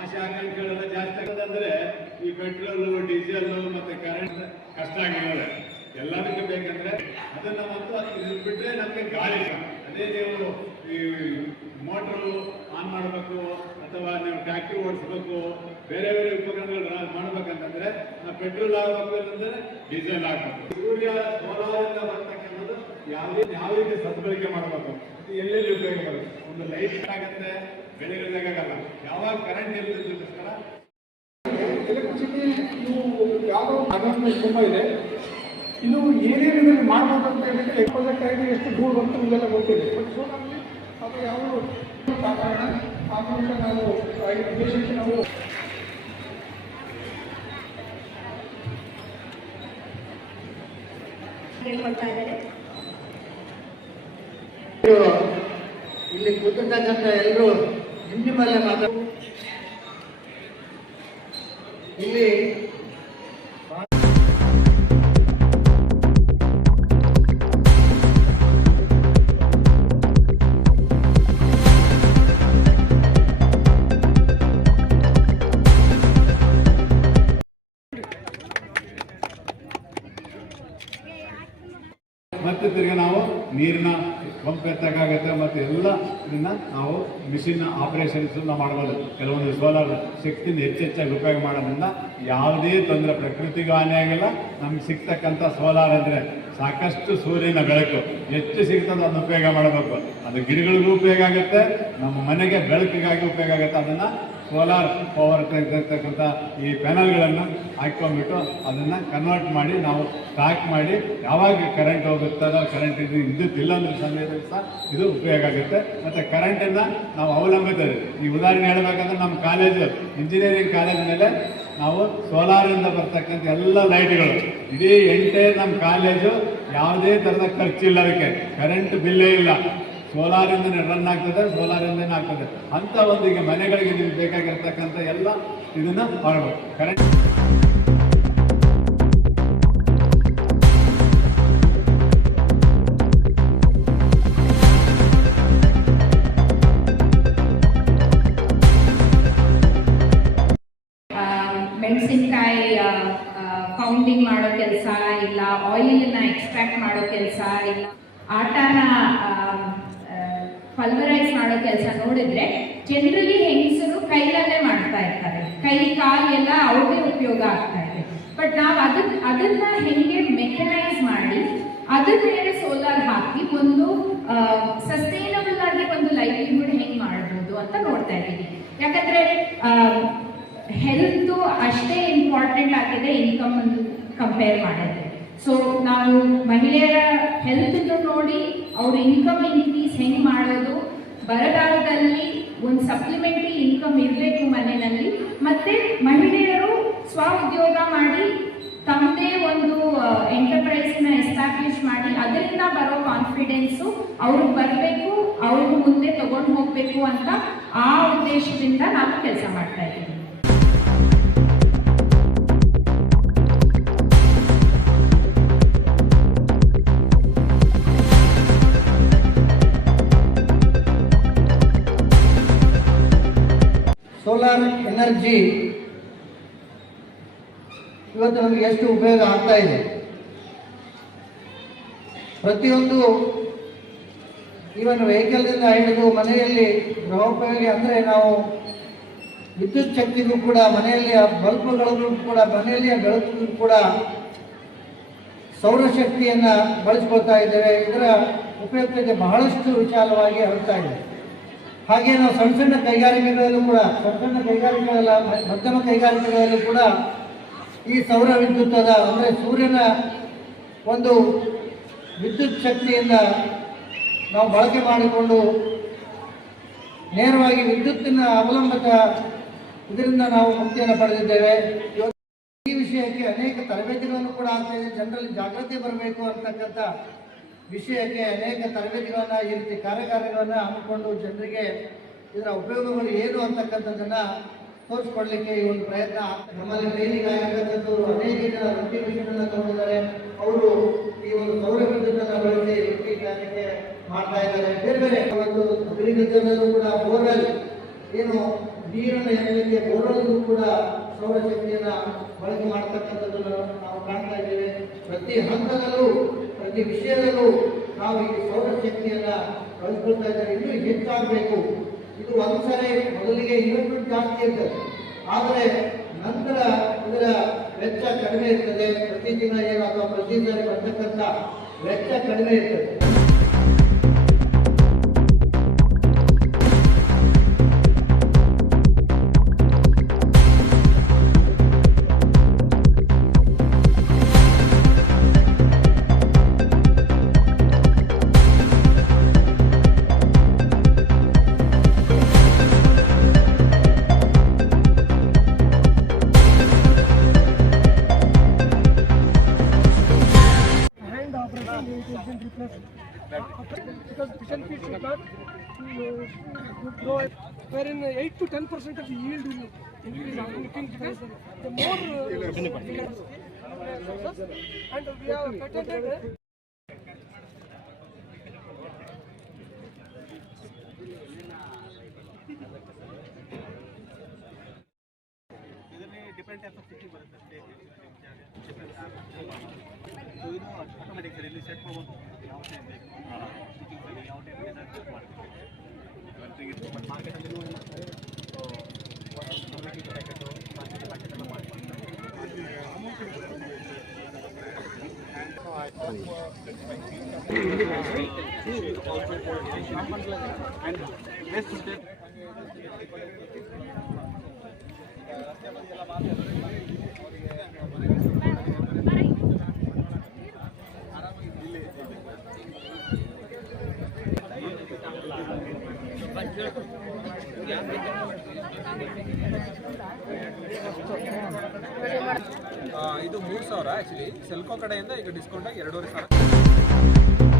ಆಶಾ ಆಕಾಂಕ್ಷೆಗಳೆಲ್ಲ ಜಾಸ್ತಿ ಆಗೋದಂದ್ರೆ ಈ petrol diesel ಮತ್ತೆ ಕರೆಂಟ್ ಕಷ್ಟ ಆಗಿರೋದು ಎಲ್ಲದಕ್ಕೂ ಬೇಕಂದ್ರೆ ಅದನ್ನ ಮತ್ತು ಇದು ಬಿಟ್ರೆ ನಮಗೆ ಗಾಳಿ ಅದೇ ನೀವು ಈ ಮೋಟ್ರು ಆನ್ ಮಾಡಬೇಕು ಅಥವಾ ನೀವು ಟ್ಯಾಕ್ಟ್ರಿ ಓಡಿಸ್ಬೇಕು ಬೇರೆ ಬೇರೆ ಉಪಕರಣಗಳು ಮಾಡ್ಬೇಕಂತಂದ್ರೆ ಪೆಟ್ರೋಲ್ ಆಗಬೇಕು ಅಂದ್ರೆ ಡೀಸೆಲ್ ಆಗಬೇಕು. ಸೂರ್ಯ ಸೋಲಾರಿಂದ ಬರ್ತಕ್ಕಂಥದ್ದು ಯಾವ ರೀತಿ ಸದ್ಬಳಕೆ ಮಾಡಬೇಕು, ಎಲ್ಲೆಲ್ಲಿ ಉಪಯೋಗ ಬರುತ್ತೆ. ಒಂದು ಲೈಟ್ ಆಗುತ್ತೆ, ಬೆಳೆಗಳಿಗಾಗಲ್ಲ. ಯಾವಾಗ ಕರೆಂಟ್ ಇರೋದಕ್ಕೋಸ್ಕರ ಎಲೆಕ್ಟ್ರಿಸಿಟಿ ಇದು ಯಾವುದೋ ಅಡ್ವಾಂಟೇಜ್ ತುಂಬ ಇದೆ. ಇದು ಏನೇನು ಮಾಡ್ಬೋದು ಅಂತ ಹೇಳಿದ್ರೆ ಎಕ್ಸ್ಪೋಸರ್ ಕರೆಂಟ್ ಎಷ್ಟು ದೂರ ಬಂತು ಇವೆಲ್ಲ ಗೊತ್ತಿದೆ. ಬಟ್ ಸೋಲಾರಲ್ಲಿ ಅದು ಯಾವ ಕಾರಣ ಆದ್ದರಿಂದ ನಾವು ಉದ್ದೇಶಕ್ಕೆ ನಾವು ಹೇಳ್ಕೊಳ್ತಾ ಇದ್ದಾರೆ. ಇಲ್ಲಿ ಕೂತಿರ್ತಕ್ಕಂಥ ಎಲ್ಲರೂ ಹಿಂದಿ ಮೇಲೆ ಮಾತಾಡ ಇಲ್ಲಿ ಮತ್ತೆ ತಿರ್ಗಿ ನಾವು ನೀರಿನ ಪಂಪ್ ಎತ್ತಕ್ಕಾಗತ್ತೆ. ಮತ್ತೆ ಎಲ್ಲ ಇದನ್ನ ನಾವು ಮಿಷಿನ್ ಆಪರೇಷನ್ಸ್ ಮಾಡ್ಬೋದು. ಕೆಲವೊಂದು ಸೋಲಾರ್ ಶಕ್ತಿನ ಹೆಚ್ಚೆಚ್ಚಾಗಿ ಉಪಯೋಗ ಮಾಡೋದ್ರಿಂದ ಯಾವುದೇ ತೊಂದರೆ ಪ್ರಕೃತಿಗೂ ಹಾನಿ ಆಗಿಲ್ಲ. ನಮ್ಗೆ ಸಿಗ್ತಕ್ಕಂಥ ಸೋಲಾರ್ ಅಂದರೆ ಸಾಕಷ್ಟು ಸೂರ್ಯನ ಬೆಳಕು ಎಷ್ಟು ಸಿಗ್ತದೆ ಅದನ್ನ ಉಪಯೋಗ ಮಾಡಬೇಕು. ಅದು ಗಿಡಗಳಿಗೂ ಉಪಯೋಗ ಆಗುತ್ತೆ, ನಮ್ಮ ಮನೆಗೆ ಬೆಳಕಿಗಾಗಿ ಉಪಯೋಗ ಆಗುತ್ತೆ. ಅದನ್ನು ಸೋಲಾರ್ ಪವರ್ ತೆಗೆದಿರ್ತಕ್ಕಂಥ ಈ ಪ್ಯಾನಲ್ಗಳನ್ನು ಹಾಕ್ಕೊಂಡ್ಬಿಟ್ಟು ಅದನ್ನು ಕನ್ವರ್ಟ್ ಮಾಡಿ ನಾವು ಸ್ಟಾಕ್ ಮಾಡಿ ಯಾವಾಗ ಕರೆಂಟ್ ಹೋಗುತ್ತದೋ ಕರೆಂಟ್ ವಿದ್ಯುತ್ ಇಲ್ಲ ಅಂದ್ರೆ ಸಮಯದಲ್ಲಿ ಸಹ ಇದು ಉಪಯೋಗ ಆಗುತ್ತೆ. ಮತ್ತು ಕರೆಂಟನ್ನು ನಾವು ಅವಲಂಬಿತೇವೆ. ಈ ಉದಾಹರಣೆ ಹೇಳಬೇಕಂದ್ರೆ ನಮ್ಮ ಕಾಲೇಜು ಇಂಜಿನಿಯರಿಂಗ್ ಕಾಲೇಜ್ ಮೇಲೆ ನಾವು ಸೋಲಾರಿಂದ ಬರ್ತಕ್ಕಂಥ ಎಲ್ಲ ಲೈಟ್ಗಳು ಇಡೀ ನಮ್ಮ ಕಾಲೇಜು ಯಾವುದೇ ಥರದ ಖರ್ಚಿಲ್ಲ, ಅದಕ್ಕೆ ಕರೆಂಟ್ ಬಿಲ್ಲೇ ಇಲ್ಲ. ಸೋಲಾರಿಂದನೇ ರನ್ ಆಗ್ತದೆ, ಸೋಲಾರಿಂದನೇ ಆಗ್ತದೆ. ಅಂಥ ಒಂದು ಈಗ ಮನೆಗಳಿಗೆ ನಿಮ್ಗೆ ಬೇಕಾಗಿರ್ತಕ್ಕಂಥ ಎಲ್ಲ ಇದನ್ನ ಮಾಡಬೇಕು. ಕರೆಂಟ್ ಮೆಣಸಿನಕಾಯಿ ಪೌಂಡಿಂಗ್ ಮಾಡೋ ಕೆಲಸ ಇಲ್ಲ, ಆಯಿಲನ್ನ ಎಕ್ಸ್ಟ್ರಾಕ್ಟ್ ಮಾಡೋ ಕೆಲಸ ಇಲ್ಲ, ಆಟಾನ ಪಲ್ವರೈಸ್ ಮಾಡೋ ಕೆಲಸ ನೋಡಿದ್ರೆ ಜನರಲಿ ಹೆಂಗಸರು ಕೈಲಲ್ಲೇ ಮಾಡ್ತಾ ಇರ್ತಾರೆ. ಕೈ ಕಾಲು ಎಲ್ಲ ಅವ್ರಿಗೆ ಉಪಯೋಗ ಆಗ್ತಾ ಇದೆ. ಬಟ್ ನಾವು ಅದನ್ನ ಹೆಂಗೆ ಮೆಕನೈಸ್ ಮಾಡಿ ಅದ್ರ ಮೇಲೆ ಸೋಲಾರ್ ಹಾಕಿ ಒಂದು ಸಸ್ಟೈನಬಲ್ ಆಗಿ ಒಂದು ಲೈವ್ಲಿಹುಡ್ ಹೆಂಗೆ ಮಾಡ್ಬೋದು ಅಂತ ನೋಡ್ತಾ ಇದ್ದೀವಿ. ಯಾಕಂದ್ರೆ ಹೆಲ್ತ್ ಅಷ್ಟೇ ಇಂಪಾರ್ಟೆಂಟ್ ಆಗಿದೆ ಇನ್ಕಮ್ ಅನ್ನು ಕಂಪೇರ್ ಮಾಡಿದ್ರೆ. ಸೊ ನಾವು ಮಹಿಳೆಯರ ಹೆಲ್ತ್ ನೋಡಿ ಅವ್ರ ಇನ್ಕಮ್ ಇನ್ಕ್ರೀಸ್ ಹೆಂಗೆ ಮಾಡೋದು, ಬರಗಾಲದಲ್ಲಿ ಒಂದು ಸಪ್ಲಿಮೆಂಟರಿ ಇನ್ಕಮ್ ಇರಬೇಕು ಮನೆಯಲ್ಲಿ, ಮತ್ತೆ ಮಹಿಳೆಯರು ಸ್ವ ಉದ್ಯೋಗ ಮಾಡಿ ತಮ್ಮದೇ ಒಂದು ಎಂಟರ್ಪ್ರೈಸ್ನ ಎಸ್ಟಾಬ್ಲಿಷ್ ಮಾಡಿ ಅದರಿಂದ ಬರೋ ಕಾನ್ಫಿಡೆನ್ಸು ಅವ್ರಿಗೆ ಬರಬೇಕು, ಅವ್ರಿಗೆ ಮುಂದೆ ತಗೊಂಡು ಹೋಗಬೇಕು ಅಂತ ಆ ಉದ್ದೇಶದಿಂದ ನಾವು ಕೆಲಸ ಮಾಡ್ತಾ ಇದ್ದೀವಿ. ಸೋಲಾರ್ ಎನರ್ಜಿ ಇವತ್ತು ನಮಗೆ ಎಷ್ಟು ಉಪಯೋಗ ಆಗ್ತಾ ಇದೆ. ಪ್ರತಿಯೊಂದು ಈವನ್ ವೆಹಿಕಲ್ನಿಂದ ಹಿಡಿದು ಮನೆಯಲ್ಲಿ ಗೃಹೋಪಯೋಗಿ ಅಂದರೆ ನಾವು ವಿದ್ಯುತ್ ಶಕ್ತಿಗೂ ಕೂಡ ಮನೆಯಲ್ಲಿಯ ಬಲ್ಬ್ಗಳಿಗೂ ಕೂಡ ಮನೆಯಲ್ಲಿಯ ಬೆಳಕಿಗೂ ಕೂಡ ಸೌರಶಕ್ತಿಯನ್ನು ಬಳಸ್ಕೊಳ್ತಾ ಇದ್ದೇವೆ. ಇದರ ಉಪಯುಕ್ತತೆ ಬಹಳಷ್ಟು ವಿಶಾಲವಾಗಿ ಹರಡ್ತಾ ಇದೆ. ಹಾಗೆ ನಾವು ಸಣ್ಣ ಸಣ್ಣ ಕೈಗಾರಿಕೆಗಳಲ್ಲೂ ಕೂಡ ಮಧ್ಯಮ ಕೈಗಾರಿಕೆಗಳಲ್ಲೂ ಕೂಡ ಈ ಸೌರ ವಿದ್ಯುತ್ತದ ಅಂದರೆ ಸೂರ್ಯನ ಒಂದು ವಿದ್ಯುತ್ ಶಕ್ತಿಯಿಂದ ನಾವು ಬಳಕೆ ಮಾಡಿಕೊಂಡು ನೇರವಾಗಿ ವಿದ್ಯುತ್ತಿನ ಅವಲಂಬಿತ ಇದರಿಂದ ನಾವು ಮುಕ್ತಿಯನ್ನು ಪಡೆದಿದ್ದೇವೆ. ಈ ವಿಷಯಕ್ಕೆ ಅನೇಕ ತರಬೇತಿಗಳನ್ನು ಕೂಡ ಆಗ್ತಾ ಇದೆ. ಜನರಲ್ಲಿ ಜಾಗೃತಿ ಬರಬೇಕು ಅಂತಕ್ಕಂಥ ವಿಷಯಕ್ಕೆ ಅನೇಕ ತರಬೇತಿಗಳನ್ನು ಈ ರೀತಿ ಕಾರ್ಯಗಳನ್ನು ಹಮ್ಮಿಕೊಂಡು ಜನರಿಗೆ ಇದರ ಉಪಯೋಗಗಳು ಏನು ಅಂತಕ್ಕಂಥದ್ದನ್ನು ತೋರಿಸ್ಕೊಡ್ಲಿಕ್ಕೆ ಈ ಒಂದು ಪ್ರಯತ್ನ. ನಮ್ಮಲ್ಲಿ ಟ್ರೈನಿಂಗ್ ಆಗಿರ್ತಕ್ಕಂಥದ್ದು ಅನೇಕ ಜನ ವೃತ್ತಿ ಮಿಷನನ್ನು ತಗೊಂಡಿದ್ದಾರೆ. ಅವರು ಈ ಒಂದು ಸೌರ ವಿದ್ಯುತ್ತನ್ನು ಬಳಸಿ ವೃತ್ತಿ ಮಾಡ್ತಾ ಇದ್ದಾರೆ. ಬೇರೆ ಬೇರೆ ಒಂದು ಅಗ್ರಿಕಲ್ಚರ್ನಲ್ಲೂ ಕೂಡ ಬೋರ್ವೆಲ್ ಏನು ನೀರನ್ನು ಎತ್ತಲಿಕ್ಕೆ ಬೋರ್ವೆಲ್ಗೂ ಕೂಡ ಸೌರಶಕ್ತಿಯನ್ನು ಬಳಕೆ ಮಾಡ್ತಕ್ಕಂಥದ್ದನ್ನು ನಾವು ಕಾಣ್ತಾ ಇದ್ದೇವೆ. ಪ್ರತಿ ಹಂತದಲ್ಲೂ ಪ್ರತಿ ವಿಷಯದಲ್ಲೂ ನಾವು ಈ ಸೌರಶಕ್ತಿಯನ್ನು ಬಳಸ್ಕೊಳ್ತಾ ಇದ್ದೇವೆ. ಇನ್ನೂ ಹೆಚ್ಚಾಗಬೇಕು. ಇದು ಒಂದ್ಸರಿ ಮೊದಲಿಗೆ ಇನ್ವೆಸ್ಟ್ಮೆಂಟ್ ಜಾಸ್ತಿ ಇರ್ತದೆ, ಆದರೆ ನಂತರ ಇದರ ವೆಚ್ಚ ಕಡಿಮೆ ಇರ್ತದೆ. ಪ್ರತಿ ದಿನ ಏನು ಅಥವಾ ಪ್ರತಿ ಸಾರಿ ಬರ್ತಕ್ಕಂಥ ವೆಚ್ಚ ಕಡಿಮೆ ಇರ್ತದೆ. Because fission feed should not grow wherein 8 to 10% of the yield will increase on looking because the more and we have patented different types of fishing ಬರುತ್ತೆ. ಸೊ ಇದು ಆಟೋಮೆಟಿಕ್ ಸರ್ ಇಲ್ಲಿ ಸೆಟ್ ಮಾಡ್ಬೋದು ಯಾವ ಟೈಮ್ ಬೇಕು fishing ಸರಿ ಯಾವ time result ಮಾಡ್ತೀವಿ. ಮಾರ್ಕೆಟಲ್ಲಿ ಏನು ಮಾಡ್ತಾರೆ ಪ್ಯಾಕೆಟು ಪ್ಯಾಕೆಟ್ ಎಲ್ಲ ಮಾಡಿ and best step ಇದು 3,000 ಆ್ಯಕ್ಚುಲಿ ಸೆಲ್ಕೋ ಕಡೆಯಿಂದ ಈಗ ಡಿಸ್ಕೌಂಟಾಗಿ 2,500.